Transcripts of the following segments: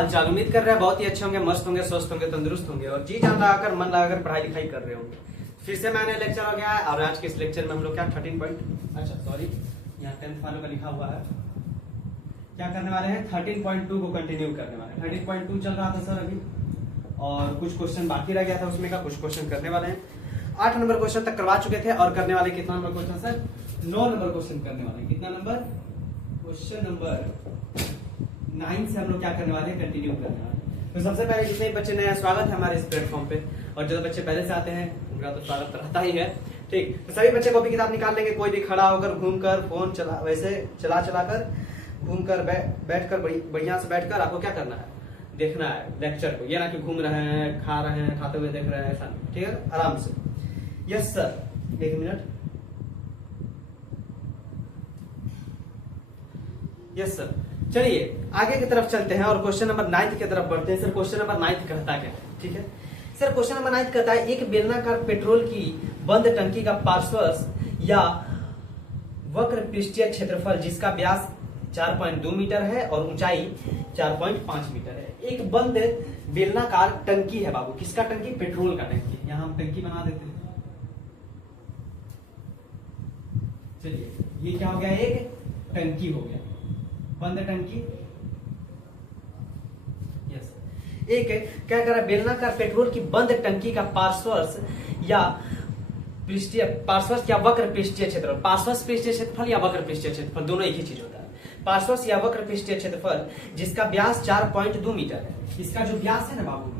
हालचाल। उम्मीद कर रहे हैं बहुत ही अच्छे होंगे, मस्त होंगे, स्वस्थ होंगे, तंदुरुस्त होंगे और जी जान लगाकर मन लगाकर पढ़ाई लिखाई कर रहे होंगे। फिर से मैंने लेक्चर हो गया है और आज के इस लेक्चर में हम लोग क्या 13 पॉइंट यहाँ 10th वालों का लिखा हुआ है, क्या करने वाले हैं 13.2 को कंटिन्यू करने वाले हैं। 13.2 चल रहा था सर अभी और कुछ क्वेश्चन बाकी रह गया था उसमें का, कुछ क्वेश्चन करने वाले हैं। 8 नंबर क्वेश्चन तक करवा चुके थे और करने वाले कितना number question sir 9 number question करने वाले हैं। कितना नंबर क्वेश्चन नंबर 9 से हम लोग क्या करने वाले हैं, कंटिन्यू करने वाले हैं। तो सबसे पहले जितने बच्चे नया स्वागत है हमारे इस प्लेटफॉर्म पे और जो बच्चे पहले से आते हैं उनका तो स्वागत रहता ही है। ठीक, तो सभी बच्चे कॉपी किताब निकाल लेंगे, कोई भी खड़ा होकर घूमकर फोन चला वैसे चला कर घूमकर बैठकर बढ़िया से बैठकर आपको क्या करना है, देखना है लेक्चर को। ये ना कि घूम रहे हैं, खा रहे हैं, खाते हुए देख रहे हैं, ऐसा नहीं। ठीक है, आराम से। Yes sir, 1 minute. Yes sir, चलिए आगे की तरफ चलते हैं और क्वेश्चन नंबर 9 की तरफ बढ़ते हैं। सर क्वेश्चन नंबर 9 कहता क्या है, ठीक है सर। क्वेश्चन नंबर 9 कहता है एक बेलनाकार पेट्रोल की बंद टंकी का पार्श्व या वक्र पृष्ठीय क्षेत्रफल जिसका व्यास 4.2 मीटर है और ऊंचाई 4.5 मीटर है। एक बंद बेलनाकार टंकी है बाबू, किसका टंकी, पेट्रोल का टंकी। यहां हम टंकी बना देते हैं। चलिए ये क्या हो गया, एक टंकी हो गया, बंद टंकी। यस, एक क्या कर रहा है, बेलनाकार पेट्रोल की बंद टंकी का पार्श्व या पृष्ठीय, पार्श्व या वक्र पृष्ठीय क्षेत्रफल, पार्श्व पृष्ठीय क्षेत्रफल या वक्र पृष्ठीय क्षेत्रफल दोनों एक ही चीज होता है। पार्श्व या वक्र पृष्ठीय क्षेत्रफल जिसका व्यास 4.2 मीटर है। इसका जो व्यास है ना बाबू,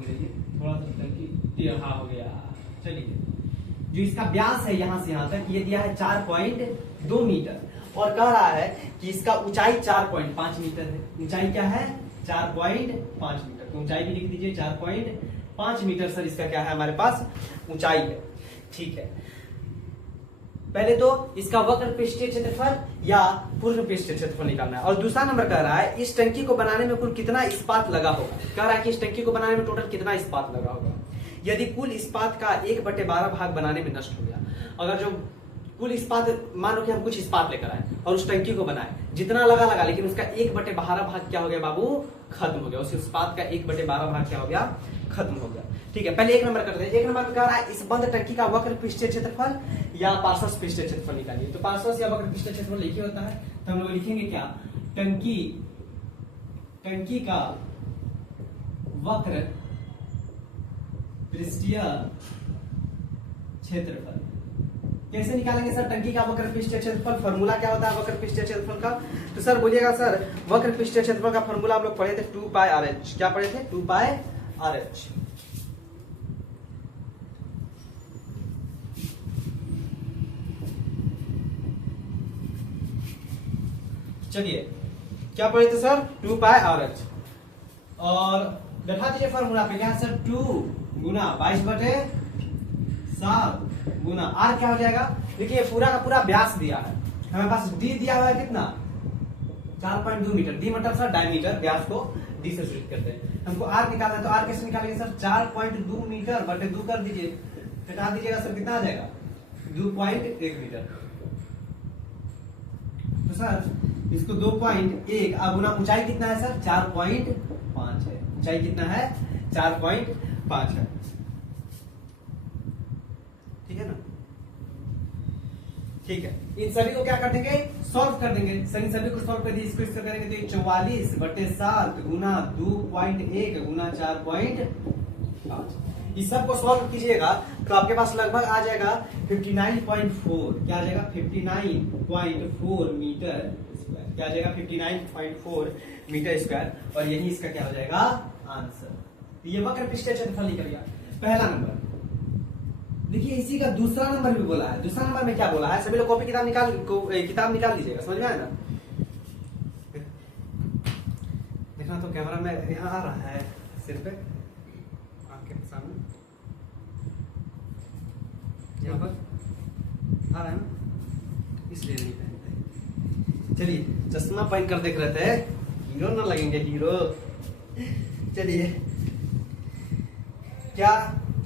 थोड़ा सा टंकी हाँ हो गया। चलिए, जो इसका व्यास है यहां से यहां तक ये दिया है 4.2 मीटर और कह रहा है कि इसका ऊंचाई 4.5 मीटर है। ऊंचाई क्या है, 4.5 मीटर। तो ऊंचाई भी लिख दीजिए 4.5 मीटर सर इसका क्या है हमारे पास ऊंचाई है। ठीक है, पहले तो इसका वक्र पृष्ठीय क्षेत्रफल या पूर्ण पृष्ठीय क्षेत्रफल निकालना है। और दूसरा नंबर कह रहा है इस टंकी को बनाने में कुल कितना इस्पात लगा होगा। कह रहा है कि इस टंकी को बनाने में टोटल कितना इस्पात लगा होगा। यदि कुल इस्पात का 1/12 भाग बनाने में नष्ट हो गया, अगर जो कुल इस्पात, मान लो कि हम कुछ इस्पात लेकर आए और उस टंकी को बनाए, जितना लगा लेकिन उसका 1/12 भाग क्या हो गया बाबू, खत्म हो गया। उस इस्पात का 1/12 भाग क्या हो गया, खत्म हो गया। ठीक है, पहले 1 नंबर करते हैं। 1 नंबर में कह रहा है इस बंद टंकी का वक्र पृष्ठीय क्षेत्रफल या पार्श्व पृष्ठीय क्षेत्रफल निकालिए। तो पार्श्व या वक्र पृष्ठीय क्षेत्रफल लिखिए होता है, तो हम लोग लिखेंगे क्या, टंकी का वक्र पृष्ठीय क्षेत्रफल। कैसे निकालेंगे सर टंकी का वक्र पृष्ठीय क्षेत्रफल, फॉर्मूला क्या होता है वक्र पृष्ठीय क्षेत्रफल का। तो सर बोलिएगा सर, वक्र पृष्ठीय क्षेत्रफल का फॉर्मूला हम लोग पढ़े थे 2πr/h। क्या पढ़े थे, 2πr/h। चलिए क्या पढ़े थे सर, 2πr/h और बैठा दीजिए फॉर्मूला पे। क्या सर 2 गुना 22/7 गुना r क्या हो जाएगा। देखिए पूरा का पूरा व्यास दिया है हमारे पास, d दिया हुआ है कितना 4.2 मीटर। d मतलब सर डायमीटर, व्यास को d से सूचित करते हैं। हमको r निकालना है, तो r कैसे निकालेंगे सर, 4.2 मीटर बटे 2 कर दीजिए, घटा दीजिएगा सर कितना आ जाएगा 2.1 मीटर। तो सर इसको 2.1 अब गुना ऊंचाई कितना है सर 4.5 है। ऊंचाई कितना है 4.5 है। ठीक है ना, ठीक है। इन सभी को क्या कर देंगे, सॉल्व कर देंगे सर। इन सभी को सॉल्व कर दिए, इसको इससे करेंगे तो 44/7 गुना 2.1 गुना 4.5। इस सब को सॉल्व कीजिएगा तो आपके पास लगभग आ जाएगा 59.4। क्या आ जाएगा 59.4 मीटर स्क्वायर। क्या आ जाएगा 59.4 मीटर स्क्वायर और यही इसका क्या हो जाएगा आंसर। ये वक्र पृष्ठीय क्षेत्रफल निकल गया पहला नंबर। देखिए इसी का दूसरा नंबर भी बोला है। दूसरा नंबर में क्या बोला है, सभी लोग कॉपी किताब निकाल लीजिएगा, समझ में आया ना। देखना तो कैमरा में यहाँ आ रहा है सिर पे आपके सामने, यहाँ पर आ रहा है ना, इसलिए नहीं पहनते। चलिए चश्मा पहन कर देख रहे थे, हीरो ना लगेंगे हीरो। चलिए क्या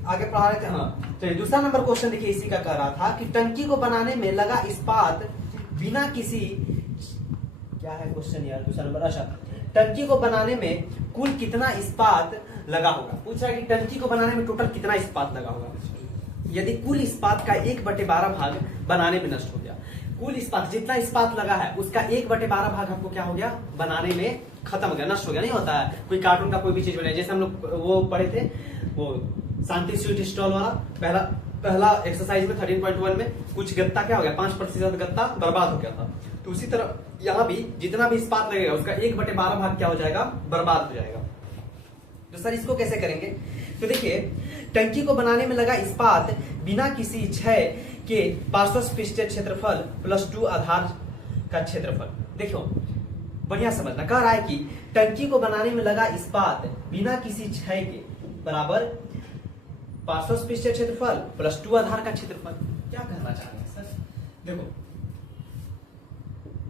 आगे पढ़ा रहे थे, हाँ चलिए दूसरा नंबर क्वेश्चन देखिए इसी का कह रहा था कि टंकी को बनाने में लगा इस्पात बिना किसी, क्या है क्वेश्चन यार दूसरा नंबर, अच्छा टंकी को बनाने में कुल कितना इस्पात लगा होगा। पूछ रहा है कि टंकी को बनाने में टोटल कितना इस्पात लगा होगा। यदि कुल इस्पात का 1/12 भाग बनाने में नष्ट हो गया, कुल इस्पात जितना इस्पात लगा है उसका 1/12 भाग आपको क्या हो गया, बनाने में खत्म हो गया, नष्ट हो गया। नहीं होता है कोई कार्टून का कोई भी चीज बनाए, जैसे हम लोग वो पढ़े थे वो शांति स्वीट स्टॉल वाला पहला एक्सरसाइज में 13.1 में कुछ गत्ता क्या हो गया, 5% गत्ता बर्बाद हो गया था। तो उसी तरह यहाँ भी जितना भी इस्पात लगेगा उसका 1/12 भाग क्या हो जाएगा, बर्बाद हो जाएगा। तो सर इसको कैसे करेंगे, तो देखिए टंकी को बनाने में लगा इस्पात बिना किसी क्षय के पार्श्व पृष्ठीय क्षेत्रफल प्लस 2 आधार का क्षेत्रफल। देखो बढ़िया समझना, कह रहा है कि टंकी को बनाने में लगा इस्पात बिना किसी क्षय के बराबर पार्श्व पृष्ठीय क्षेत्रफल प्लस 2 आधार का क्षेत्रफल। क्या कहना चाह रहे हैं सर, देखो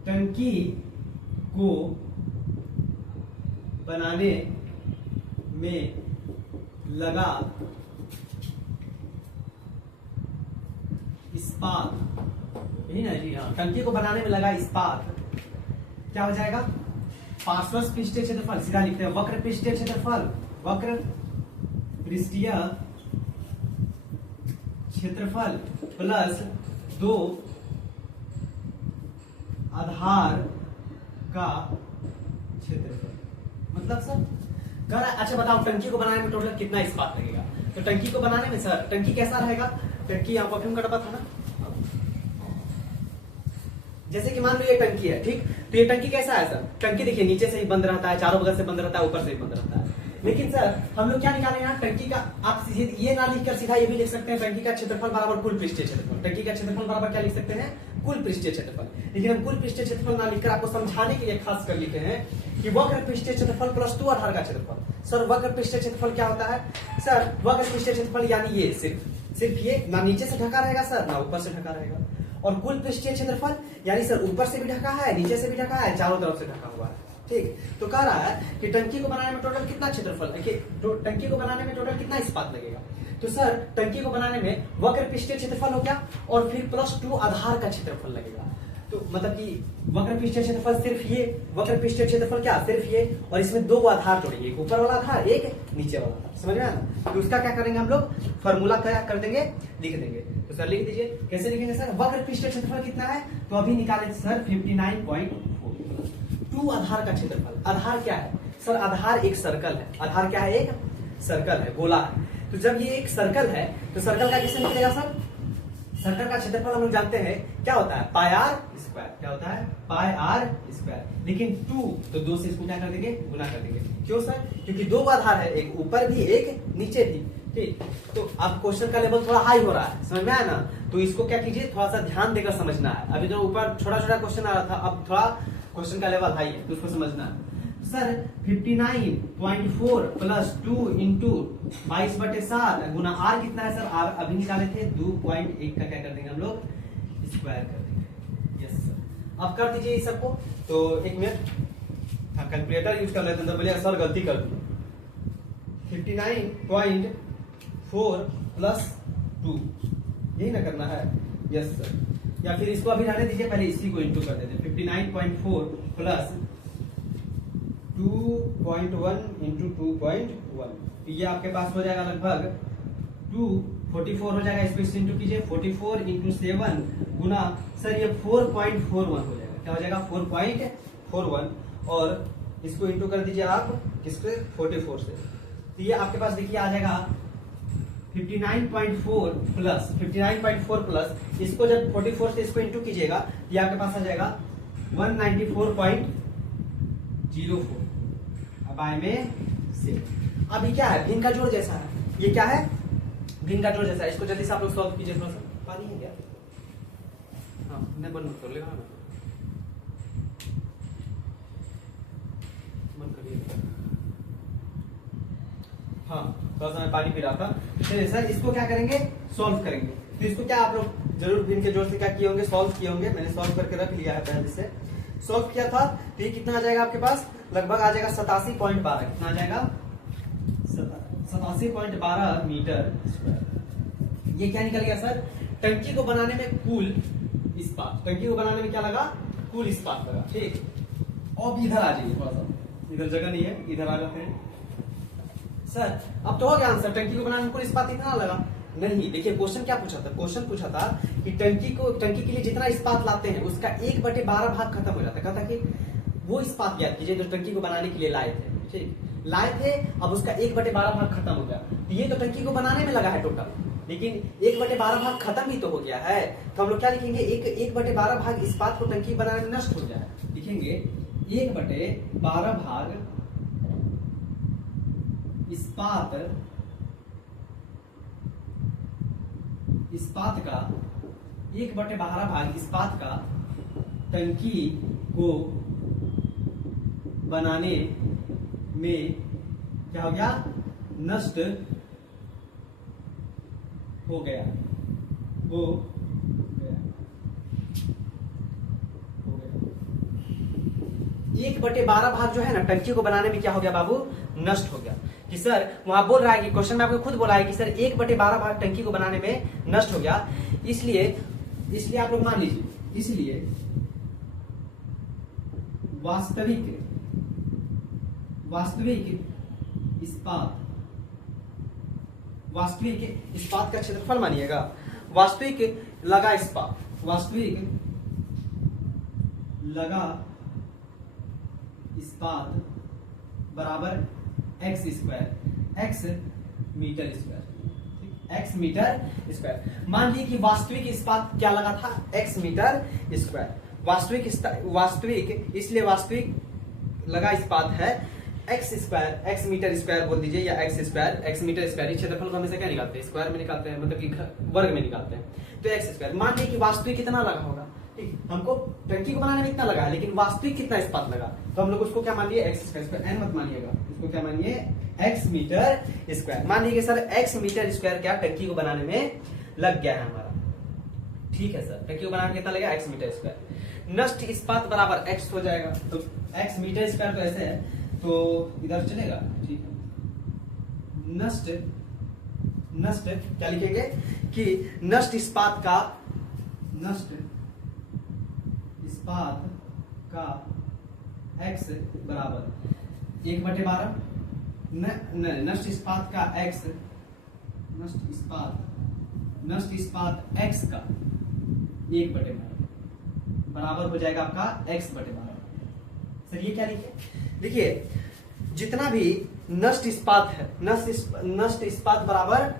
टंकी को बनाने में लगा इस्पात, यही ना जी, हाँ, टंकी को बनाने में लगा इस्पात क्या हो जाएगा, पार्श्व पृष्ठीय क्षेत्रफल, सीधा लिखते हैं वक्र पृष्ठीय क्षेत्रफल, वक्र पृष्ठीय क्षेत्रफल प्लस 2 आधार का क्षेत्रफल। मतलब सर कह रहा है, अच्छा बताओ टंकी को बनाने में टोटल कितना इस्पात लगेगा। तो टंकी को बनाने में सर टंकी कैसा रहेगा, टंकी यहाँ परफ्यूम का डब्बा था ना, जैसे कि मान लो ये टंकी है, ठीक, तो ये टंकी कैसा है सर, टंकी देखिए नीचे से ही बंद रहता है, चारों बगल से बंद रहता है, ऊपर से भी बंद रहता है। लेकिन सर हम लोग क्या निकाले यहाँ, टंकी का, आप ये ना लिखकर सीधा ये भी लिख सकते हैं टंकी का क्षेत्रफल बराबर कुल पृष्ठीय क्षेत्रफल। टंकी का क्षेत्रफल बराबर क्या लिख सकते हैं, कुल पृष्ठीय क्षेत्रफल। लेकिन हम कुल पृष्ठीय क्षेत्रफल ना लिखकर आपको समझाने के लिए खास कर लिखे हैं कि वक्र पृष्ठीय क्षेत्रफल प्लस 2 आधार का क्षेत्रफल। सर वक्र पृष्ठीय क्षेत्रफल क्या होता है, सर वक्र पृष्ठीय क्षेत्रफल यानी ये सिर्फ ये ना नीचे से ढका रहेगा सर, ना ऊपर से ढका रहेगा। और कुल पृष्ठीय क्षेत्रफल यानी सर ऊपर से भी ढका है, नीचे से भी ढका है, चारों तरफ से ढका हुआ है, ठीक। तो कह रहा है कि टंकी को बनाने में टोटल कितना क्षेत्रफल, टंकी को बनाने में टोटल कितना इस्पात लगेगा। तो सर टंकी को बनाने में वक्र पृष्ठीय क्षेत्रफल हो गया और फिर प्लस 2 आधार का क्षेत्रफल लगेगा। तो मतलब कि वक्र पृष्ठीय क्षेत्रफल सिर्फ ये, वक्र पृष्ठीय क्षेत्रफल क्या, सिर्फ ये, और इसमें 2 आधार जोड़ेंगे, एक ऊपर वाला आधार, एक नीचे वाला आधार। समझ में आया ना। तो उसका क्या करेंगे हम लोग, फॉर्मूला क्या कर देंगे, लिख देंगे। तो सर लिख दीजिए, कैसे लिखेंगे सर, वक्र पृष्ठीय क्षेत्रफल कितना है, तो अभी निकाले सर 59.4, 2 आधार का क्षेत्रफल। आधार क्या है सर, आधार एक सर्कल है, आधार क्या है, एक सर्कल है, गोला है। तो जब ये एक सर्कल है तो सर्कल का किससे निकलेगा सर, सर्कल का क्षेत्रफल हम लोग जानते हैं क्या होता है, पाई आर स्क्वायर। क्या होता है, पाई आर स्क्वायर। लेकिन 2 तो 2 से इसको क्या कर देंगे, गुना कर देंगे। क्यों सर, क्योंकि 2 आधार है, एक ऊपर भी एक नीचे भी, ठीक। तो अब क्वेश्चन का लेवल थोड़ा हाई हो रहा है, समझ में आया ना। तो इसको क्या कीजिए, थोड़ा सा ध्यान देकर समझना है। अभी जो ऊपर छोटा छोटा क्वेश्चन आ रहा था, अब थोड़ा क्वेश्चन का लेवल हाई है, तो उसको समझना है। सर 59.4 प्लस 2 इंटू 22/7 गुना आर कितना है सर, आर अभी निकाले थे 2.1 का क्या कर देंगे हम लोग, स्क्वायर कर देंगे। यस सर, अब कर दीजिए इस सबको। तो 1 मिनट, हाँ कैलकुलेटर यूज कर लेते हैं, तो बोलिए सर गलती कर दूं। 59.4 प्लस 2 यही ना करना है, यस सर। या फिर इसको अभी रहने दीजिए, पहले इसी को इंटू कर देते हैं। 59.4 प्लस 2.1 इंटू 2.1, ये आपके पास हो जाएगा लगभग 244 हो जाएगा। इसको इससे इंटू कीजिए, 44 इंटू 7 गुना सर ये 4.41 हो जाएगा। क्या हो जाएगा, 4.41, और इसको इंटू कर दीजिए आप किससे, 44 से। तो ये आपके पास देखिए आ जाएगा 59.4 प्लस इसको जब 44 से इसको इंटू कीजिएगा, ये आपके पास आ जाएगा 194.04। अब आई में से, अब ये क्या है, भिन्न का जोड़ जैसा है, ये क्या है, भिन्न का जोड़ जैसा है। इसको जल्दी से आप लोग सॉल्व कीजिए। थोड़ा सा पानी है क्या, हाँ नहीं बंद कर लेगा ना, बंद करिए। हाँ थोड़ा सा मैं पानी पी रहा था। चलिए सर इसको क्या करेंगे, सॉल्व करेंगे। तो इसको क्या आप लोग जरूर भिन्न के जोड़ से क्या किए होंगे, सॉल्व किए होंगे। मैंने सॉल्व करके रख लिया है पहले से, सॉल्व किया था। तो ये कितना आ जाएगा आपके पास, लगभग आ जाएगा 87.12। कितना आ जाएगा, 87.12 मीटर स्क्वायर। ये क्या निकल गया सर, टंकी को बनाने में कुल इस्पात, टंकी को बनाने में क्या लगा, कुल इस्पात लगा, ठीक। अब इधर आ जाइए थोड़ा सा, इधर जगह नहीं है, इधर आ जाते हैं। सर अब तो हो गया आंसर, टंकी को बनाने में कुल इस्पात इतना लगा। नहीं, देखिए क्वेश्चन क्या पूछा था, क्वेश्चन पूछा था कि टंकी के लिए जितना इस्पात लाते हैं उसका 1/12 भाग खत्म हो जाता है। कहता कि वो इस्पात याद कीजिए जो टंकी को बनाने के लिए लाए थे, ठीक लाए थे, अब उसका 1/12 भाग खत्म हो गया। तो ये तो टंकी को बनाने में लगा है टोटल, लेकिन 1/12 भाग खत्म ही तो हो गया है। तो हम लोग क्या लिखेंगे, 1/12 भाग इस्पात को टंकी बनाने में नष्ट हो गया है। लिखेंगे 1/12 भाग इस्पात का 1/12 भाग इस्पात का टंकी को बनाने में क्या हो गया, नष्ट हो गया, हो गया। 1/12 भाग जो है ना टंकी को बनाने में क्या हो गया बाबू, नष्ट हो गया। कि सर वहां बोल रहा है कि क्वेश्चन में आपको खुद बोला है कि सर 1/12 भाग टंकी को बनाने में नष्ट हो गया। इसलिए आप लोग मान लीजिए, इसलिए वास्तविक इस्पात का क्षेत्रफल मानिएगा, वास्तविक लगा इस्पात बराबर x मीटर स्क्वायर। मान लीजिए कि वास्तविक इस्पात क्या लगा था, x मीटर स्क्वायर। वास्तविक इसलिए वास्तविक लगा इस्पात है x मीटर स्क्वायर बोल दीजिए, या x मीटर स्क्वायर। इस क्षेत्रफल को हमेशा क्या निकालते हैं, स्क्वायर में निकालते हैं, मतलब कि वर्ग में निकालते हैं। तो x स्क्वायर, मान लीजिए कि वास्तविक कितना लगा होगा, ठीक, हमको टंकी को बनाने में इतना लगा है, लेकिन वास्तविक कितना इस्पात लगा, तो हम लोग उसको क्या मान लिए, x स्क्वायर। n मत मानिएगा, इसको क्या मानिए, x मीटर स्क्वायर। मान लीजिए सर x मीटर स्क्वायर क्या टंकी को बनाने में लग गया है हमारा, ठीक है सर। टंकी को बनाने में कितना लगेगा, x मीटर स्क्वायर। नष्ट इस्पात बराबर x हो जाएगा, तो x मीटर स्क्वायर तो ऐसे है, तो इधर चलेगा, ठीक है। नष्ट क्या लिखेंगे कि नष्ट इस्पात का x बराबर 1/12, नष्ट इस्पात का x, नष्ट इस्पात x का 1/12 बराबर हो जाएगा आपका x/12। सर ये क्या देखिए जितना भी नष्ट इस्पात है, नष्ट इस्पात बराबर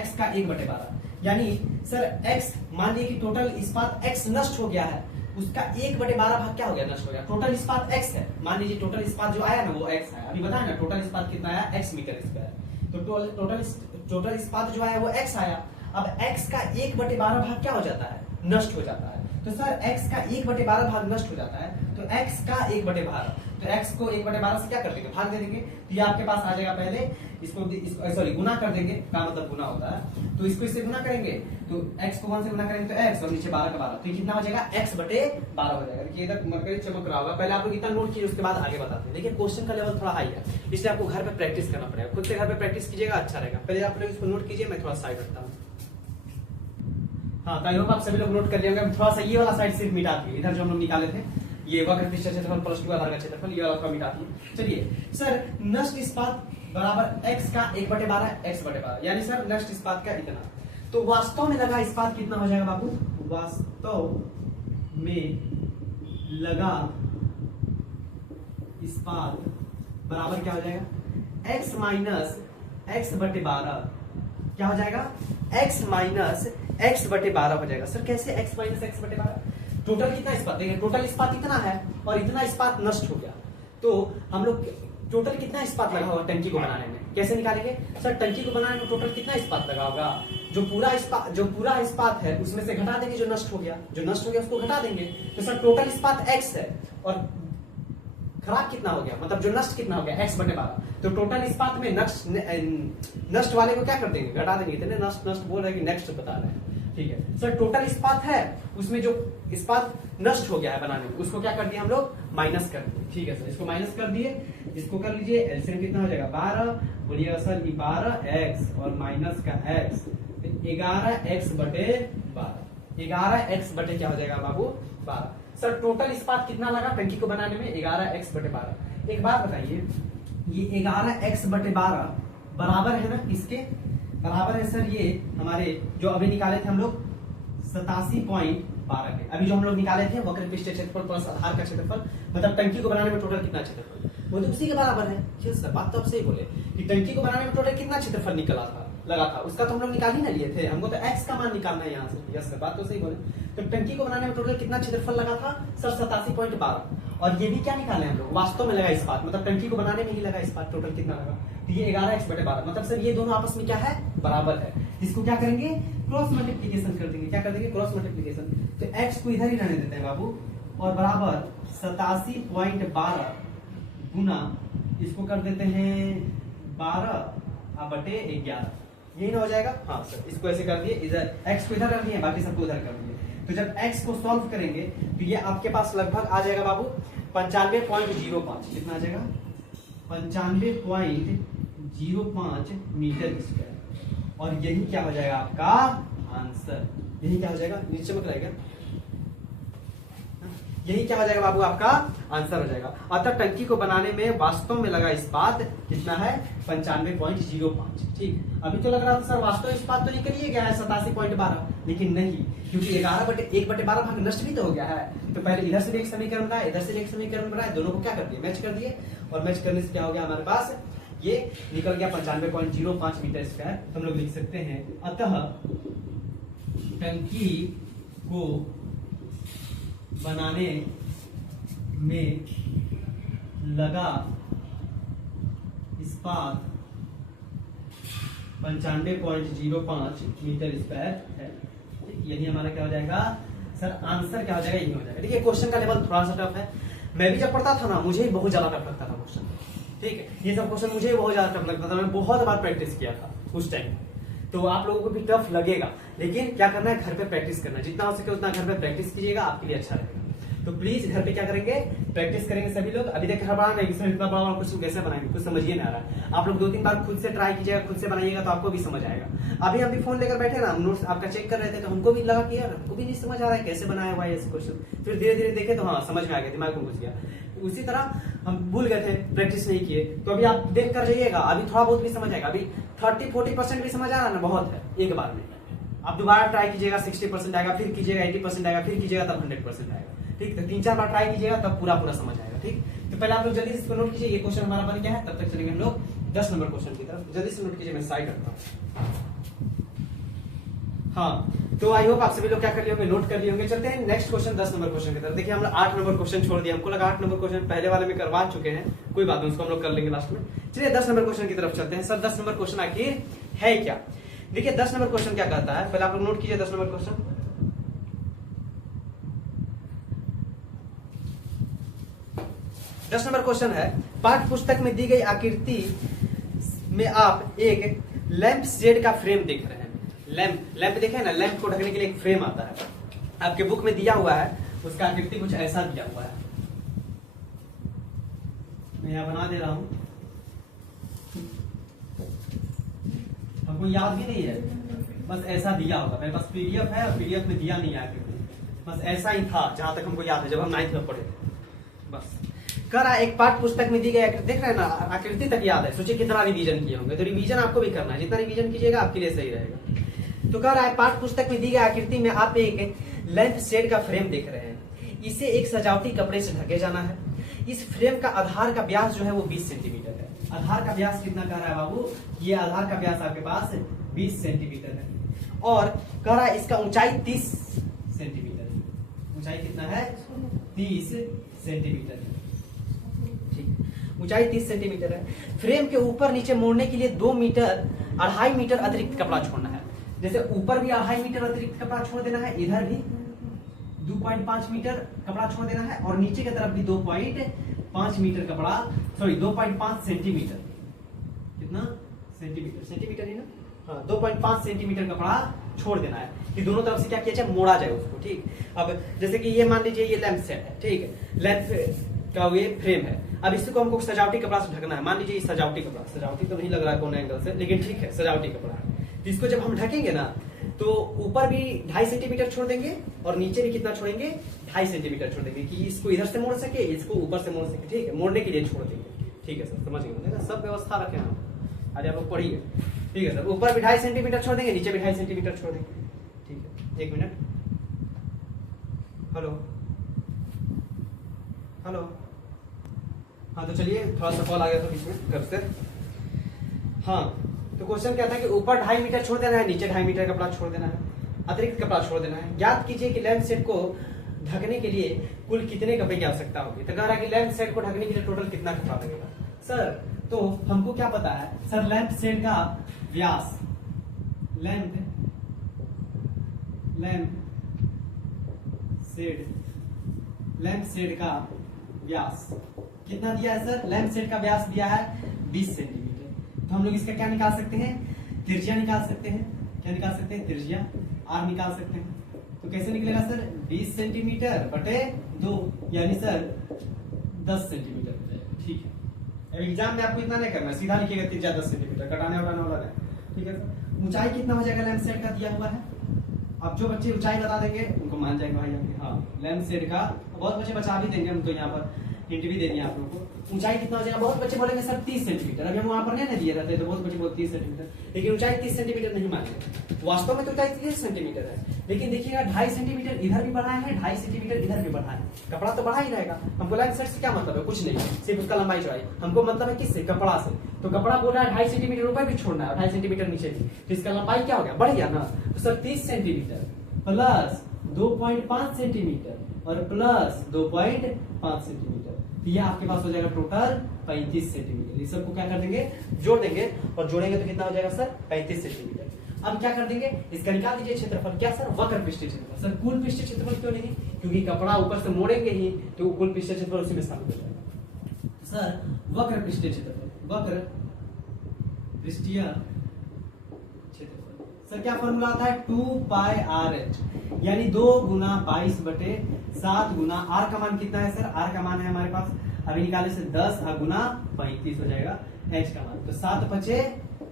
x का 1/12, यानी सर x, मान लीजिए कि टोटल इस्पात x नष्ट हो गया है, उसका 1/12 भाग क्या हो गया, नष्ट हो गया। टोटल इस्पात x है, मान लीजिए टोटल इस्पात जो आया ना वो x है, अभी बताया ना टोटल इस्पात कितना आया, x मीटर स्क्वायर। तो टोटल इस्पात जो आया वो x आया। अब x का 1/12 भाग क्या हो जाता है, नष्ट हो जाता है। तो सर x का 1/12 भाग नष्ट हो जाता है, तो x का 1/12, तो x को 1/12 से क्या कर देंगे, भाग दे देंगे, तो ये आपके पास आ जाएगा। पहले इसको सॉरी गुना कर देंगे, का मतलब गुना होता है, तो इसको इससे गुना करेंगे, तो x को 1 से गुना करेंगे तो x, और नीचे 12 का 12, तो कितना हो जाएगा, x/12 हो जाएगा। देखिए इधर मरकरी चमक रहा होगा, पहले आप लोग इतना नोट कीजिए, उसके बाद आगे बताते हैं। देखिए क्वेश्चन का लेवल थोड़ा हाई है, इसलिए आपको घर पे प्रैक्टिस करना पड़ेगा, खुद से घर पे प्रैक्टिस कीजिएगा, अच्छा रहेगा। पहले आप लोग इसको नोट कीजिए, मैं थोड़ा साइड रखता हूँ। हाँ, तो आई होप आप सभी लोग नोट कर लिया होंगे। थोड़ा सा ये वाला साइड सिर्फ मिटा दिए, इधर जो हम लोग निकाले थे, ये वक्र पृष्ठ क्षेत्रफल प्लस 2 आधार का क्षेत्रफल, ये वाला थोड़ा मिटा दिए। चलिए सर, नष्ट इस्पात बराबर x का 1/12 x/12, यानी सर नष्ट इस्पात का इतना, तो वास्तव में लगा इस्पात कितना हो जाएगा बाबू, वास्तव में लगा इस्पात बराबर क्या हो जाएगा, x माइनस x/12, क्या हो जाएगा, x माइनस x/12 हो जाएगा। सर कैसे x माइनस x/12, टोटल कितना इस्पात, देखिए टोटल इस्पात इतना है और इतना इस्पात नष्ट हो गया, तो हम लोग टोटल कितना इस्पात लगा होगा टंकी को बनाने में, कैसे निकालेंगे सर, टंकी को बनाने में टोटल कितना इस्पात लगा होगा, जो पूरा इस्पात है उसमें से घटा देंगे, जो नष्ट हो गया उसको घटा देंगे, तो सर टोटल इस्पात x है और खराब कितना हो गया, मतलब जो नष्ट कितना हो गया, x/12, तो टोटल इस्पात में नष्ट वाले को क्या कर देंगे, घटा देंगे। इतने नष्ट बोल रहे हैं कि नेक्स्ट बता रहे हैं, ठीक है। सर टोटल इस्पात है, उसमें जो इस्पात नष्ट हो गया है बनाने में, उसको क्या कर दिया हम लोग, माइनस कर दिए, ठीक है सर। इसको माइनस कर दिए, इसको कर लीजिए, एलसीएम कितना हो जाएगा, 12, बोलिएगा सर 12x और माइनस का x, 11x/12, 11x बटे क्या हो जाएगा बाबू, 12। सर टोटल इस्पात कितना लगा टंकी को बनाने में 11x/12। एक बात बताइए, ये 11x/12 बराबर है ना किसके बराबर है सर? ये हमारे जो अभी निकाले थे हम लोग 87.12 के। अभी जो हम लोग निकाले थे वक्र पृष्ठीय क्षेत्रफल प्लस आधार का क्षेत्रफल, मतलब टंकी को बनाने में टोटल कितना क्षेत्रफल, वो तो उसी के बराबर है। ठीक सर, बात तो आप सही बोले कि टंकी को बनाने में टोटल कितना क्षेत्रफल निकला था लगा था, उसका तो हम लोग निकाल ही ना लिए थे, हमको तो x का मान निकालना है यहाँ से। यस सर, बात तो सही बोले। तो टंकी को बनाने में टोटल कितना क्षेत्रफल लगा था सर? 87.12। और ये भी क्या निकाले हम लोग, वास्तव में लगा इस्पात, मतलब टंकी को बनाने में ही लगा इस्पात, टोटल कितना लगा? तो ये 11x/12, मतलब सर ये दोनों आपस में क्या है? बराबर है। इसको क्या करेंगे? क्रॉस मल्टीप्लीकेशन कर देंगे। क्या कर देंगे? Cross multiplication. तो x को इधर ही रहने देते हैं बाबू, और बराबर 87.12 गुना इसको कर देते हैं 12/11, यही ना हो जाएगा? हाँ सर, इसको ऐसे कर दिए, इधर x को इधर कर दिए, बाकी सबको उधर कर दिए। तो जब x को सॉल्व करेंगे तो ये आपके पास लगभग आ जाएगा बाबू 95.05। कितना आ जाएगा? 95.05 मीटर स्क्वायर। और यही क्या हो जाएगा आपका आंसर? यही क्या हो जाएगा? नीचे चमक रहेगा, यही क्या हो जाएगा बाबू? आपका आंसर हो जाएगा। अतः टंकी को बनाने में वास्तव में लगा इस्पात कितना है? 95.05। ठीक, अभी तो लग रहा था सर वास्तव इस्पात तो निकल ही गया है 87.12, लेकिन नहीं, क्योंकि 11/1/12 भाग नष्ट भी तो हो गया है। तो पहले इधर से भी एक समीकरण बनाया, इधर से भी एक समीकरण बनाया, दोनों को क्या कर दिए? मैच कर दिए, और मैच करने से क्या हो गया हमारे पास? ये निकल गया 95.05 मीटर स्क्वायर। तो हम लोग लिख सकते हैं अतः टंकी को बनाने में लगा इस्पात 95.05 मीटर स्क्वायर है। यही हमारा क्या हो जाएगा सर? आंसर क्या हो जाएगा? यही हो जाएगा। देखिए क्वेश्चन का लेवल थोड़ा सा टफ है, मैं भी जब पढ़ता था ना मुझे ही बहुत ज्यादा टफ लगता था क्वेश्चन। ठीक है, ये सब क्वेश्चन मुझे ही बहुत ज्यादा टफ लगता था, मैं बहुत बार प्रैक्टिस किया था उस टाइम। तो आप लोगों को भी टफ लगेगा, लेकिन क्या करना है? घर पे प्रैक्टिस करना है, जितना हो सके उतना घर पे प्रैक्टिस कीजिएगा, आपके लिए अच्छा रहेगा। तो प्लीज घर पे क्या करेंगे? प्रैक्टिस करेंगे सभी लोग। अभी देखिए हड़बड़ा नहीं, इसमें इतना बड़ा क्वेश्चन कैसे बनाएंगे, कुछ समझिए नहीं आ रहा है। आप लोग 2-3 बार खुद से ट्राई कीजिएगा, खुद से बनाइएगा, तो आपको भी समझ आएगा। अभी हम भी फोन लेकर बैठे ना, हम नोट्स आपका चेक कर रहे थे, तो हमको भी लगा कि यार हमको भी नहीं समझ आ रहा है कैसे बनाया हुआ है ऐसे क्वेश्चन। फिर धीरे धीरे देखे तो हाँ समझ में आ गया, दिमाग में घुस गया। उसी तरह हम भूल गए थे, प्रैक्टिस नहीं किए, तो अभी आप देख कर जाइएगा, अभी थोड़ा बहुत भी समझ आएगा। अभी 30-40% भी समझ आ रहा है ना, बहुत है। एक बार में आप दोबारा ट्राई कीजिएगा 60% आएगा, फिर कीजिएगा 80% आएगा, फिर कीजिएगा तब 100% आएगा। ठीक, तो 3-4 बार ट्राई कीजिएगा तब पूरा समझ आएगा। ठीक, तो पहले आप लोग जल्दी से इसको नोट कीजिए, ये क्वेश्चन हमारा बन गया है। तब तक चलेंगे हम लोग 10 नंबर क्वेश्चन की तरफ। जल्दी से नोट कीजिए, मैं साइड करता हूँ। हाँ, तो आई होप आप सभी लोग क्या कर लिए होंगे? नोट कर लिए होंगे। चलते हैं नेक्स्ट क्वेश्चन 10 नंबर क्वेश्चन की तरफ। देखिए हम लोग 8 नंबर क्वेश्चन छोड़ दिया, हमको लगा 8 नंबर क्वेश्चन पहले वाले में करवा चुके हैं, कोई बात नहीं, उसको हम लोग कर लेंगे लास्ट में। चलिए 10 नंबर क्वेश्चन की तरफ चलते हैं। सर 10 नंबर क्वेश्चन आखिर है क्या? देखिए 10 नंबर क्वेश्चन क्या कहता है, पहले आप लोग नोट कीजिए 10 नंबर क्वेश्चन। 10 नंबर क्वेश्चन है, पाठ्य पुस्तक में दी गई आकृति में आप एक लैंप शेड का फ्रेम देख रहे हैं। लैंप देखे ना, लैंप को ढकने के लिए एक फ्रेम आता है, आपके बुक में दिया हुआ है, उसका आकृति कुछ ऐसा दिया हुआ है। मैं यहां बना दे रहा हूं, हमको याद भी नहीं है, बस ऐसा दिया होगा। मेरे पास पीडीएफ है और पीडीएफ में दिया नहीं है आकृति, बस ऐसा ही था जहां तक हमको याद है, जब हम 9th में पढ़े थे। बस कह रहा है एक पाठ्य पुस्तक में दी गई आकृति, देख रहे हैं ना, आकृति तक याद है। सोचिए कितना रिवीजन किए होंगे, तो रिवीजन आपको भी करना है, जितना रिवीजन कीजिएगा आपके लिए सही रहेगा। तो कह रहा है पाठ्य पुस्तक में दी गई आकृति में आप एक लैंप शेड का फ्रेम देख रहे हैं, इसे एक सजावटी कपड़े से ढके जाना है। इस फ्रेम का आधार का व्यास जो है वो 20 सेंटीमीटर है। आधार का व्यास कितना कह रहा है बाबू? ये आधार का व्यास आपके पास 20 सेंटीमीटर है, और कह रहा है इसका ऊंचाई 30 सेंटीमीटर है। ऊंचाई कितना है? 30 सेंटीमीटर है। ऊंचाई 30 सेंटीमीटर है। फ्रेम के ऊपर नीचे मोड़ने के लिए 2.5 मीटर अतिरिक्त कपड़ा छोड़ना है। जैसे ऊपर भी 2.5 मीटर अतिरिक्त कपड़ा छोड़ देना है, इधर भी 2.5 मीटर कपड़ा छोड़ देना है, और नीचे की तरफ भी 2.5 मीटर कपड़ा, सॉरी 2.5 सेंटीमीटर। कितना सेंटीमीटर? सेंटीमीटर ही ना, हाँ 2.5 सेंटीमीटर कपड़ा छोड़ देना है कि दोनों तरफ से क्या किया जाए? मोड़ा जाए उसको। ठीक, अब जैसे कि ये मान लीजिए ये लैंप सेट है, ठीक है, लैंप का ये फ्रेम है। अब इसको हमको सजावटी कपड़ा से ढकना है। मान लीजिए सजावटी कपड़ा, सजावटी तो नहीं लग रहा है कौन एंगल से, लेकिन ठीक है सजावटी कपड़ा है। तो इसको जब हम ढकेंगे ना, तो ऊपर भी 2.5 सेंटीमीटर छोड़ देंगे और नीचे भी कितना छोड़ेंगे, 2.5 सेंटीमीटर छोड़ देंगे कि इसको इधर से मोड़ सके, इसको ऊपर से मोड़ सके। ठीक है, मोड़ने के लिए छोड़ देंगे। ठीक है सर, समझ गए, सब व्यवस्था रखें आप, आज आप लोग पढ़िए। ठीक है सर, ऊपर भी 2.5 सेंटीमीटर छोड़ देंगे, नीचे भी 2.5 सेंटीमीटर छोड़ देंगे। ठीक है, 1 मिनट। हेलो हेलो, हाँ तो चलिए, थोड़ा सा कॉल आ गया था बीच में घर से। हाँ, तो क्वेश्चन क्या था कि ऊपर 2.5 मीटर छोड़ देना है, नीचे 2.5 मीटर कपड़ा छोड़ देना है, अतिरिक्त कपड़ा छोड़ देना है। ज्ञात कीजिए कि लैंप सेट को ढकने के लिए कुल कितने कपड़े की आवश्यकता होगी। तो कह रहा है कि लैंप सेट को ढकने के लिए टोटल कितना कपड़ा लगेगा। सर तो हमको क्या पता है सर, लैंप सेट का व्यास, लैंप सेट का व्यास कितना दिया है सर, लैंप सेट का व्यास दिया है 20 सेंटीमीटर। तो हम लोग इसका क्या निकाल सकते हैं, त्रिज्या निकाल सकते हैं। क्या निकाल सकते हैं, त्रिज्या आर निकाल सकते हैं। तो कैसे निकलेगा सर, 20 सेंटीमीटर बटे 2 यानी सर 10 सेंटीमीटर हो जाएगा। ठीक है, एग्जाम में आपको इतना नहीं करना, सीधा लिखिएगा त्रिज्या 10 सेंटीमीटर, कटाने वाला नहीं। ठीक है सर, ऊंचाई कितना हो जाएगा लैंप सेट का दिया हुआ है। अब जो बच्चे ऊंचाई बता देंगे उनको मान जाएंगे भाई आपके। हाँ, लैंप सेट का बहुत बच्चे बचा भी देंगे, हम तो यहाँ पर हिंट भी देंगे आप लोगों को। ऊंचाई कितना हो जाएगा, बहुत बच्चे बोलेंगे सर 30 सेंटीमीटर। अभी हम वहां पर नहीं दिए रहते तो बहुत बच्चे बोलते 30 सेंटीमीटर, लेकिन ऊंचाई 30 सेंटीमीटर नहीं मानेंगे। वास्तव में तो ऊंचाई 30 सेंटीमीटर है, लेकिन देखिएगा 2.5 सेंटीमीटर इधर भी बढ़ाए हैं, 2.5 सेंटीमीटर इधर भी बढ़ाए हैं, कपड़ा तो बढ़ा ही रहेगा। हमको लैंप सेट से क्या मतलब है, कुछ नहीं, सिर्फ उसका लंबाई चौड़ाई। हमको मतलब है किससे, कपड़ा से। तो कपड़ा बोल रहा है 2.5 सेंटीमीटर ऊपर भी छोड़ना है, 2.5 सेंटीमीटर नीचे भी, तो इसका लंबाई क्या हो गया, बढ़ गया ना। तो सर 30 सेंटीमीटर प्लस 2.5 सेंटीमीटर और प्लस 2.5 सेंटीमीटर, तो ये आपके पास हो जाएगा टोटल 35 सेंटीमीटर। इस सबको क्या कर देंगे, जोड़ देंगे, और जोड़ेंगे तो कितना हो जाएगा सर, 35 सेंटीमीटर। अब क्या कर देंगे, इसका निकाल दीजिए क्षेत्रफल। क्या सर, वक्र पृष्ठीय क्षेत्रफल। सर कुल पृष्ठीय क्षेत्रफल क्यों नहीं, क्योंकि कपड़ा ऊपर से मोड़ेंगे ही तो कुल पृष्ठीय क्षेत्रफल उसी में शामिल हो जाएगा। सर वक्र पृष्ठीय क्षेत्रफल, वक्र पृष्ठीय क्षेत्रफल, सर क्या फॉर्मूला आता है, 2πRh, यानी 2 गुना 22 बटे 7 गुना आर का मान कितना है सर, आर का मान है हमारे पास अभी निकाले से 10 गुना 35 हो जाएगा एच का मान। तो 7 बचे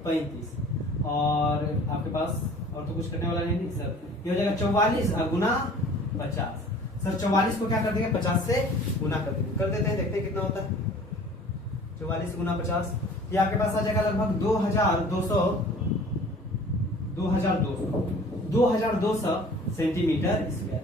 35 और आपके पास और तो कुछ करने वाला नहीं सर, ये हो जाएगा 44 गुना 50। सर 44 को क्या कर देंगे, 50 से गुना कर देंगे, कर देते हैं, देखते हैं कितना होता है। 44 गुना 50, ये आपके पास आ जाएगा लगभग 2200 सेंटीमीटर स्क्वायर।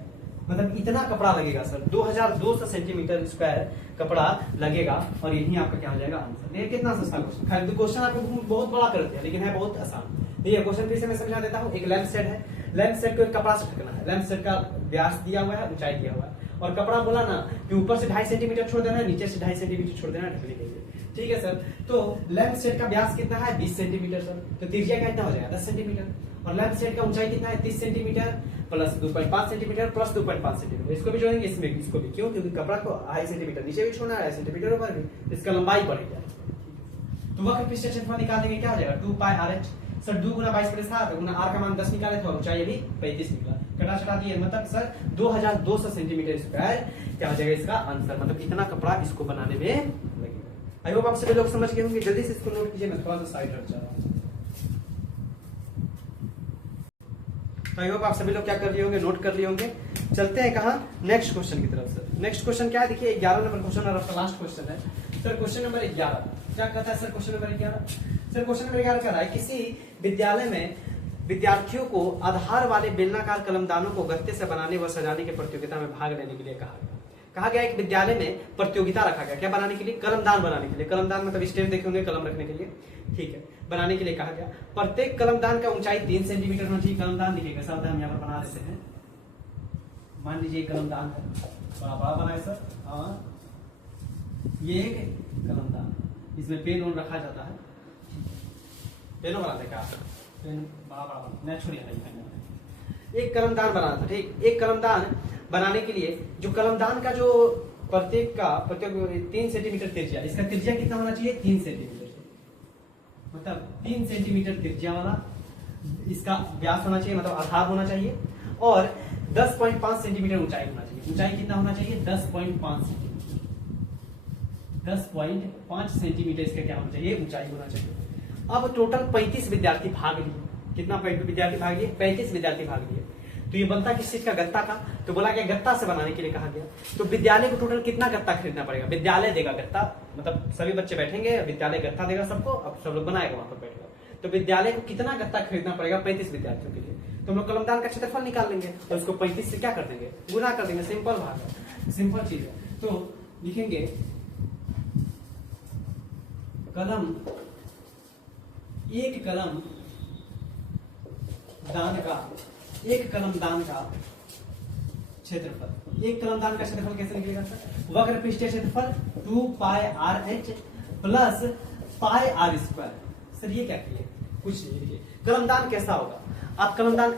मतलब इतना कपड़ा लगेगा सर, 2200 सेंटीमीटर स्क्वायर कपड़ा लगेगा, और यही आपका क्या हो जाएगा आंसर। ये कितना सस्ता क्वेश्चन, क्वेश्चन आपको बहुत बड़ा कर दिया लेकिन है बहुत आसान। ये क्वेश्चन फिर से मैं समझा देता हूँ। एक लैंप सेट है, लैंप सेट को एक कपड़ा से ढकना है, लैंप सेट का व्यास दिया हुआ है, ऊंचाई दिया हुआ है, और कपड़ा बोला ना कि ऊपर से 2.5 सेंटीमीटर छोड़ देना है, नीचे से 2.5 सेंटीमीटर छोड़ देना है ढकने के लिए। ठीक है सर, तो लैंप सेट का व्यास कितना है, 20 सेंटीमीटर सर, तो त्रिज्या कितना हो जाएगा, 10 सेंटीमीटर, और लैंप सेट का ऊंचाई कितना है, 30 centimetre plus 2.5 centimetre plus 2.5 centimetre. इसको भी जोड़ेंगे, इसमें इसको भी, क्यों, क्योंकि कपड़ा को 2.5 सेंटीमीटर नीचे भी छोड़ना है, 2.5 सेंटीमीटर ऊपर भी, इसका लंबाई बढ़ेगा। तो वक्र पृष्ठीय क्षेत्रफल निकाल देंगे, क्या हो जाएगा 2πRh। सर 2 गुना 22 बटे 7 गुना आर का मान 10 निकाले थे और ऊंचाई अभी 35 निकला, कटा छटा दिए, मतलब सर 2200 सेंटीमीटर स्क्वायर क्या हो जाएगा इसका आंसर। मतलब इतना कपड़ा इसको बनाने में लगेगा। आई होप आप सभी लोग समझ गए होंगे। जल्दी से इसको नोट कीजिए, मैं थोड़ा सा साइड हट जा रहा हूँ। आई होप आप सभी लोग क्या कर लिए होंगे, नोट कर लिए होंगे। चलते हैं कहाँ, नेक्स्ट क्वेश्चन की तरफ। सर नेक्स्ट क्वेश्चन क्या है, देखिए 11 नंबर क्वेश्चन और आपका लास्ट क्वेश्चन है। सर क्वेश्चन नंबर 11 क्या कहता है sir, question number 11, sir question number 11 कह रहा है किसी विद्यालय में विद्यार्थियों को आधार वाले बेलनाकार कलमदानों को गत्ते से बनाने व सजाने की प्रतियोगिता में भाग लेने के लिए कहा गया। एक विद्यालय में प्रतियोगिता रखा गया, क्या बनाने के लिए, कलमदान बनाने के लिए। कलमदान मतलब स्टैंड देखे होंगे कलम रखने के लिए, ठीक है, बनाने के लिए कहा गया। प्रत्येक कलमदान का ऊंचाई 3 सेंटीमीटर होना चाहिए। कलमदान देखिए कैसा होता है, हम यहाँ पर बना देते हैं। मान लीजिए कलमदान बड़ा बड़ा बनाए सर, हाँ ये एक कलमदान, इसमें पेन ऑन रखा जाता है, पेनों बनाते क्या, पेन बड़ा बड़ा नहीं छोड़िए। एक कलमदान बनाना था, ठीक, एक कलमदान बनाने के लिए जो कलमदान का जो प्रत्येक 3 सेंटीमीटर त्रिज्या, इसका त्रिज्या कितना होना चाहिए, 3 सेंटीमीटर, मतलब 3 सेंटीमीटर त्रिज्या वाला इसका व्यास होना चाहिए, मतलब आधार होना चाहिए, और 10.5 सेंटीमीटर ऊंचाई होना चाहिए। ऊंचाई कितना होना चाहिए, 10.5 सेंटीमीटर इसका क्या होना चाहिए, ऊंचाई होना चाहिए। अब टोटल 35 विद्यार्थी भाग लिए, कितना विद्यार्थी भाग लिए? 35 विद्यार्थी भाग लिए। तो ये बनता किस चीज का? गत्ता का। तो बोला गया गत्ता से बनाने के लिए कहा गया। तो विद्यालय को टोटल कितना गत्ता खरीदना पड़ेगा? विद्यालय देगा गत्ता, मतलब सभी बच्चे बैठेंगे, विद्यालय गत्ता देगा सबको, अब सब लोग बनाएगा वहां पर बैठेगा। तो विद्यालय को कितना गत्ता खरीदना पड़ेगा 35 विद्यार्थियों के लिए? तो हम लोग कलमदान का क्षेत्रफल निकाल लेंगे और उसको 35 से क्या कर देंगे? गुना कर देंगे। सिंपल भाग है, सिंपल चीज है। तो लिखेंगे कलम, एक कलम दान का, एक कलम दान का क्षेत्रफल। एक कलम दान का क्षेत्रफल कैसे निकलेगा सर? वक्र पृष्ठीय क्षेत्रफल 2 pi R H plus pi R square. Sir ये क्या किए? कुछ नहीं। देखिए कलमदान कैसा होगा, आप कलमदान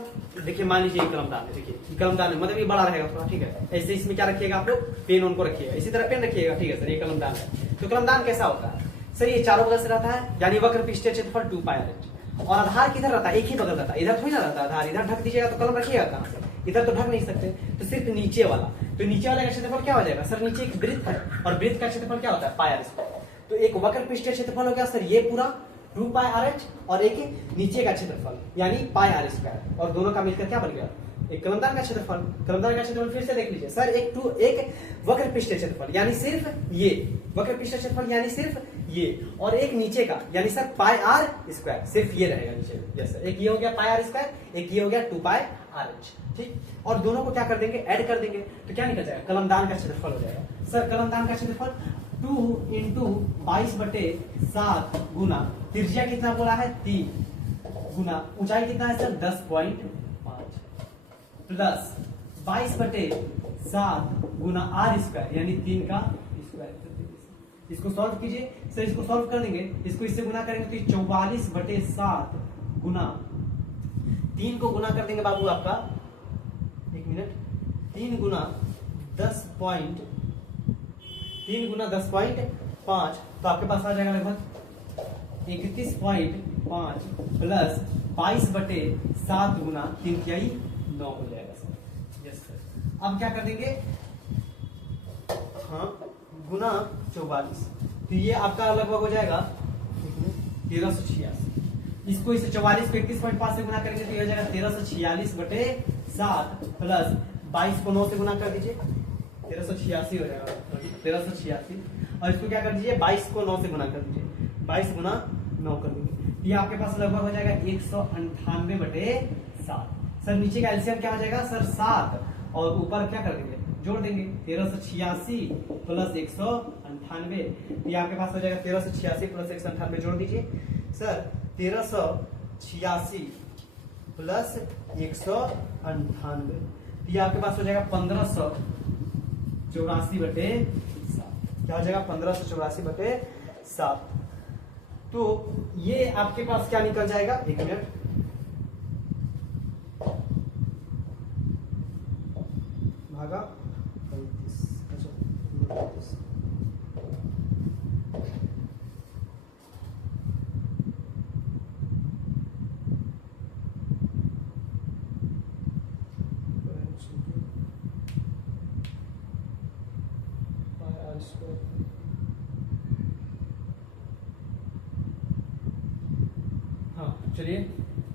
देखिए, मान लीजिए कलमदान है, देखिए कलमदान है, मतलब ये बड़ा रहेगा थोड़ा, ठीक है। ऐसे इसमें क्या रखिएगा आप लोग? पेन उनको रखिएगा, इसी तरह पेन रखिएगा, ठीक है सर। ये कलमदान है। तो कलमदान कैसा होता है सर? ये चारों बगल से रहता है, यानी वक्र पृष्ठीय क्षेत्रफल 2 पाई आर एच। और आधार किधर रहता है? एक ही बगल रहता है, इधर थोड़ी ना रहता है आधार। इधर ढक दीजिएगा तो कलम रखिएगा कहां से? इधर तो ढक नहीं सकते, तो सिर्फ नीचे वाला। तो नीचे वाले का क्षेत्रफल क्या हो जाएगा सर? नीचे एक वृत्त है और वृत्त का क्षेत्रफल क्या होता है? पाई आर स्क्वायर। तो एक वक्र पृष्ठीय क्षेत्रफल हो गया सर ये पूरा 2 पाई आर एच, और एक नीचे का क्षेत्रफल यानी पाई आर स्क्वायर, और दोनों का मिलकर क्या बन गया? एक कलमदान का क्षेत्रफल। कलमदान का क्षेत्रफल फिर से देख लीजिए सर, एक वक्र पृष्ठीय क्षेत्रफल यानी सिर्फ ये, वक्र पृष्ठीय क्षेत्रफल यानी सिर्फ ये, और एक नीचे का यानी सर पाई आर स्क्वायर, सिर्फ ये रहेगा नीचे। यस सर, एक ये हो गया पाई आर स्क्वायर, एक ये हो गया 2 पाई आर एच, ठीक। और दोनों को क्या कर देंगे? ऐड कर देंगे, तो क्या निकल जाएगा? कलमदान का क्षेत्रफल हो जाएगा। सर कलमदान का क्षेत्रफल 2 इंटू 22/7 गुना त्रिज्या कितना बोला है? 3 गुना ऊंचाई कितना है सर? 10.5 प्लस 22/7 गुना आर स्क्वायर यानी 3 का स्क्वायर। इसको सॉल्व कीजिए सर, इसको सॉल्व कर देंगे, इसको इससे गुना करेंगे तो 44/7 गुना 3 को गुना कर देंगे बाबू आपका, एक मिनट, 3 गुना 10.5 तो आपके पास आ जाएगा लगभग 31.5 प्लस 22/7 गुना 3 क्या 9 हो जाएगा सर। Yes sir. अब क्या कर देंगे? हाँ, गुना 44, तो ये आपका लगभग हो जाएगा 1386। इसको इसे 44 को 31.5 से गुना करेंगे तो ये हो जाएगा 1346/7 प्लस 22 को 9 से गुना कर दीजिए, 1386 हो जाएगा, 1386। और इसको क्या कर दीजिए? 22 को 9 से गुना कर दीजिए, 22 गुना 9 कर दीजिए, ये आपके पास लगभग हो जाएगा 198/7। सर नीचे का एलसीएम क्या हो जाएगा सर? 7, और ऊपर क्या कर देंगे? जोड़ देंगे, 1386 प्लस 198, ये आपके पास हो जाएगा 1386 प्लस 198, जोड़ दीजिए सर। 1386 प्लस 198, ये आपके पास हो जाएगा 1584/7। क्या हो जाएगा? 1584/7। तो ये आपके पास क्या निकल जाएगा? एक मिनट, भागा 35, अच्छा 35, हाँ चलिए,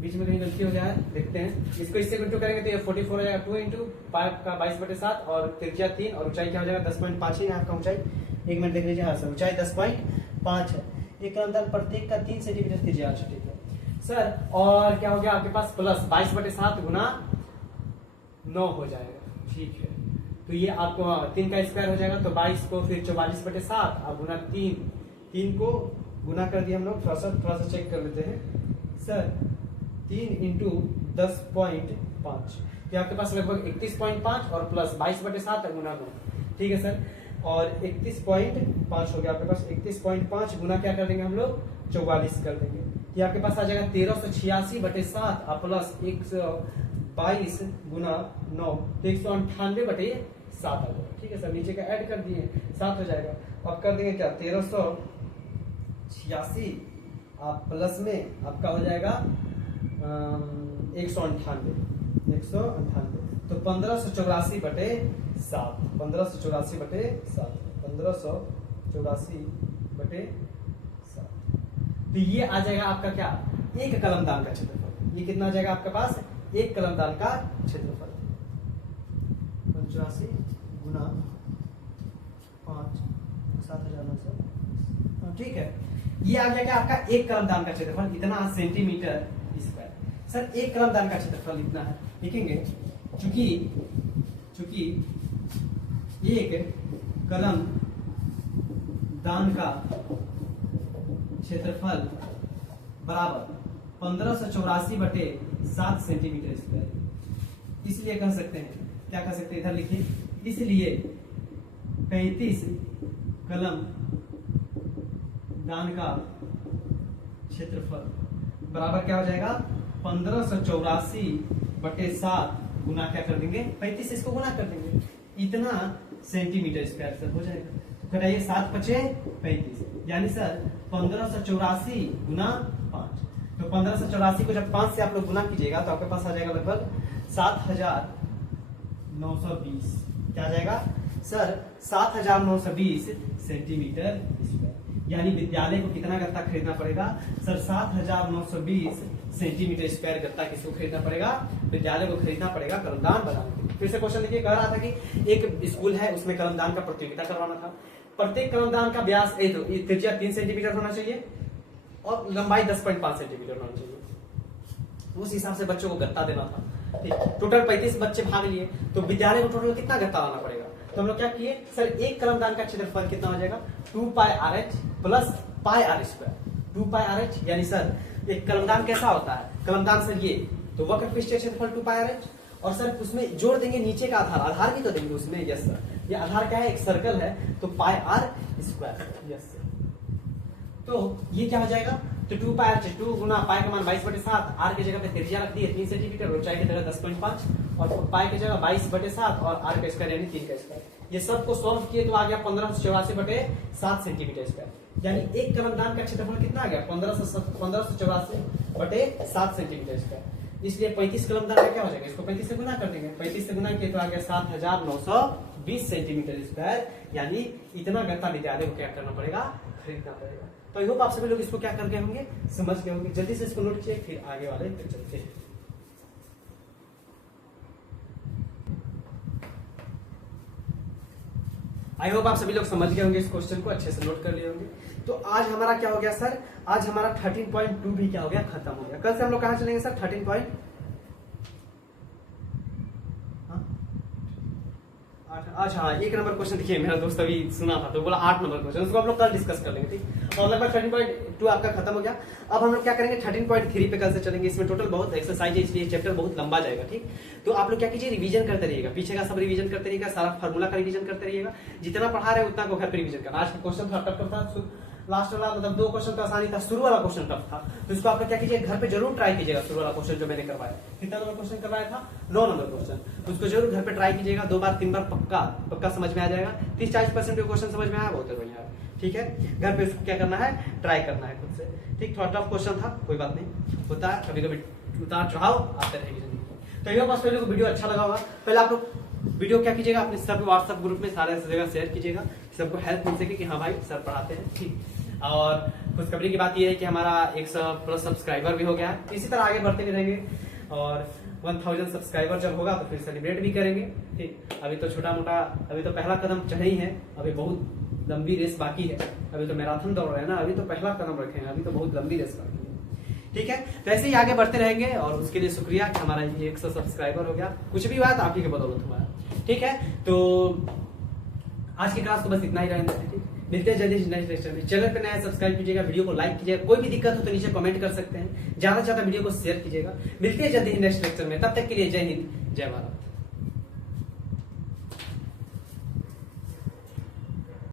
बीच में कहीं गलती हो जाए देखते हैं। इसको इससे इंटू करेंगे तो ये 44 हो जाएगा, 2 इंटू 5 का 22/7 और त्रिज्या 3 और ऊंचाई क्या हो जाएगा? 10.5 है यहाँ का ऊंचाई, एक मिनट देख लीजिए। हाँ सर, ऊंचाई 10.5 है। एक कलमदान प्रत्येक का 3 सेंटीमीटर त्रिज्या। अच्छा ठीक है सर। और क्या हो गया आपके पास? प्लस 22/7 गुना 9 हो जाएगा, ठीक है। तो ये आपको 3 का स्क्वायर हो जाएगा, तो 22 को फिर 44/7 और गुना 3 को गुना कर दिया हम लोग। थोड़ा सा चेक कर लेते हैं सर। 3 इंटू 10.5, ये आपके पास लगभग 31.5 और प्लस 22/7 गुना 9, ठीक है सर। और 31.5 हो गया आपके पास, 31.5 गुना क्या कर देंगे हम लोग? 44 कर देंगे, ये आपके पास आ जाएगा 1386/7 और प्लस 122 गुना 9 तो 198/7 आ जाएगा, ठीक है सर। नीचे का ऐड कर दिए, 7 हो जाएगा। अब कर देंगे क्या? 1386 प्लस में आपका हो जाएगा 198, तो 1584/7, 1584/7। तो ये आ जाएगा आपका क्या? एक कलमदान का क्षेत्रफल। ये कितना आ जाएगा आपके पास, एक कलमदान का क्षेत्रफल 85 गुना 5 7,900। ठीक है, ये आ जाएगा आपका एक कलमदान का क्षेत्रफल इतना सेंटीमीटर स्क्वायर। सर एक कलमदान का क्षेत्रफल इतना है, लिखेंगे चूंकि एक कलम दान का क्षेत्रफल बराबर 1584/7 सेंटीमीटर स्क्वायर, इसलिए कह सकते हैं, क्या कह सकते हैं, इधर लिखिए, इसलिए 35 कलम दान का क्षेत्रफल बराबर क्या हो जाएगा, 1584/7 गुना क्या कर देंगे, 35 इसको गुना कर देंगे, इतना सेंटीमीटर स्क्वायर सर हो जाएगा। तो कराइए 7 × 35, यानी सर 1584 गुना 5। तो 1584 को जब 5 से आप लोग गुना कीजिएगा तो आपके पास आ जाएगा लगभग 7,920। क्या आ जाएगा सर, 7,920 सेंटीमीटर स्क्वायर। यानी विद्यालय को कितना गत्ता खरीदना पड़ेगा सर, 7,920 सेंटीमीटर स्क्वायर गत्ता किसको खरीदना पड़ेगा, विद्यालय को खरीदना पड़ेगा कलमदान बनाने के लिए। फिर से क्वेश्चन देखिए, कह रहा था कि एक स्कूल है, उसमें कलमदान का प्रतियोगिता करवाना था। प्रत्येक कलमदान का व्यास त्रिज्या 3 सेंटीमीटर होना चाहिए और लंबाई 10.5 सेंटीमीटर होना चाहिए। उस हिसाब से बच्चों को गत्ता देना था। ठीक, टोटल 35 बच्चे भाग लिए, तो विद्यालय को टोटल कितना गत्ता लाना पड़ेगा। तो हम लोग क्या किए सर, एक कलमदान का क्षेत्रफल कितना हो जाएगा, 2πRh प्लस πr²। 2πRh यानी सर एक कलमदान कैसा होता है, कलमदान सर ये तो वक्र पृष्ठीय क्षेत्रफल 2πRh, और सर उसमें जोड़ देंगे नीचे का आधार, आधार भी तो देंगे उसमें, यस सर, ये आधार क्या है, एक सर्कल है, तो πr², यस सर। तो ये क्या हो जाएगा, तो 2πRh 2 गुना पाई का मान 22/7, आर की जगह पे त्रिज्या रख दी है 3 सेंटीमीटर, ऊंचाई की जगह 10.5, और पाई की जगह 22/7 और आर का स्क्वायर यानी 3 का स्क्वायर। ये सब को सॉल्व किए तो आ गया 1584/7 सेंटीमीटर स्क्वायर। यानी एक कलमदान का क्षेत्रफल कितना आ गया, 1584/7 सेंटीमीटर स्क्वायर। इसलिए 35 कलमदान का क्या हो जाएगा, इसको 35 से गुना कर देंगे, 35 से गुना किए तो आ गया 7,920 सेंटीमीटर स्क्वायर। यानी इतना गत्ता विद्यालय को क्या करना पड़ेगा, खरीदना पड़ेगा। तो आई होप आप सभी लोग इसको क्या कर गए होंगे, समझ गए होंगे। जल्दी से इसको नोट किए, फिर आगे वाले पे चलते हैं। आई होप आप सभी लोग समझ गए होंगे, इस क्वेश्चन को अच्छे से नोट कर लिए होंगे। तो आज हमारा क्या हो गया सर, आज हमारा 13.2 भी क्या हो गया, खत्म हो गया। कल से हम लोग कहां चलेंगे सर, 13. अच्छा हाँ, एक नंबर क्वेश्चन देखिए, मेरा दोस्त अभी सुना था तो बोला 8 नंबर क्वेश्चन, उसको हम लोग कल डिस्कस कर लेंगे। ठीक, और लगभग 13.2 आपका खत्म हो गया। अब हम लोग क्या करेंगे, 13.3 पे कल से चलेंगे। इसमें टोटल बहुत एक्सरसाइज है, इसलिए चैप्टर बहुत लंबा जाएगा। ठीक, तो आप लोग क्या कीजिए, रिवीजन करते रहिएगा, पीछे का सब रिवीजन करते रहिएगा, सारा फार्मूला का रिवीजन करते रहिएगा। जितना पढ़ा रहे उतना को घर पे रिवीजन करना। आज का क्वेश्चन थोड़ा टफ था, लास्ट वाला मतलब 2 क्वेश्चन तो आसानी था, शुरू वाला क्वेश्चन टफ था, तो इसको आप लोग क्या कीजिए, घर पे जरूर ट्राई कीजिएगा। शुरू वाला क्वेश्चन जो मैंने करवाया, कितना नंबर क्वेश्चन करवाया था, 9 नंबर क्वेश्चन, तो उसको जरूर घर पे ट्राई कीजिएगा। 2 बार 3 बार पक्का समझ में आ जाएगा। 30-40% क्वेश्चन समझ में आया, बहुत बढ़िया है। ठीक है, घर पे उसको क्या करना है, ट्राई करना है खुद से। ठीक, थोड़ा टफ क्वेश्चन था, कोई बात नहीं, होता है कभी कभी, उतार चढ़ाव आते रहेगी जिंदगी। तो ये बस पहले को वीडियो अच्छा लगा होगा, पहले आप लोग वीडियो क्या कीजिएगा, अपने सब व्हाट्सएप ग्रुप में सारे जगह शेयर कीजिएगा, सबको हेल्प मिल सके कि हाँ भाई सर पढ़ाते हैं। ठीक, और खुशखबरी की बात यह है कि हमारा 100+ सब्सक्राइबर भी हो गया है। इसी तरह आगे बढ़ते भी रहेंगे, और 1000 सब्सक्राइबर जब होगा तो फिर सेलिब्रेट भी करेंगे। ठीक, अभी तो छोटा मोटा, अभी तो पहला कदम चढ़े ही है, अभी बहुत लंबी रेस बाकी है। अभी तो मैराथन दौड़ रहे हैं ना, अभी तो पहला कदम रखे हैं, अभी तो बहुत लंबी रेस बाकी है। ठीक है, तो ऐसे ही आगे बढ़ते रहेंगे, और उसके लिए शुक्रिया कि हमारा ये 100 सब्सक्राइबर हो गया। कुछ भी हुआ तो आप ही के बदौलत हुआ है। ठीक है, तो आज की क्लास को बस इतना ही रहेंगे। ठीक, मिलते हैं जल्दी नेक्स्ट लेक्चर में। चैनल पे नया सब्सक्राइब कीजिएगा, वीडियो को लाइक कीजिएगा, कोई भी दिक्कत हो तो नीचे कमेंट कर सकते हैं, ज्यादा से ज्यादा वीडियो को शेयर कीजिएगा। मिलते हैं जल्दी नेक्स्ट लेक्चर में, तब तक के लिए जय हिंद, जय भारत।